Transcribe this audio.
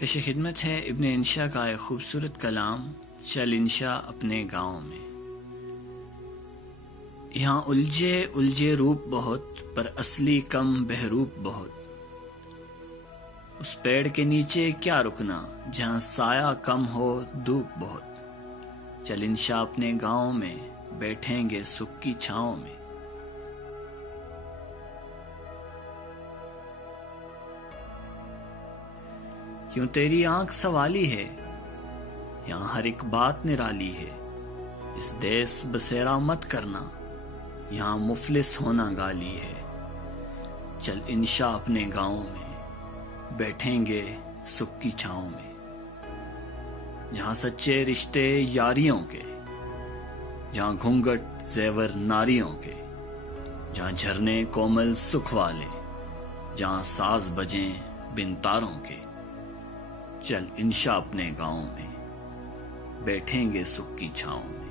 पेश खिदमत है इब्न इंशा का एक खूबसूरत कलाम, चल इंशा अपने गाँव में। यहाँ उलझे उलझे रूप बहुत, पर असली कम बहरूप बहुत। उस पेड़ के नीचे क्या रुकना, जहाँ साया कम हो धूप बहुत। चल इंशा अपने गाँव में, बैठेंगे सुख की छाँव में। क्यों तेरी आंख सवाली है, यहाँ हर एक बात निराली है। इस देश बसेरा मत करना, यहाँ मुफलिस होना गाली है। चल इंशा अपने गाँव में, बैठेंगे सुख की छाँव में। जहाँ सच्चे रिश्ते यारियों के, जहाँ घूंघट जेवर नारियों के, जहाँ झरने कोमल सुख वाले, जहाँ साज बजें बिन तारों के। चल इंशा अपने गाँव में, बैठेंगे सुख की छाँव में।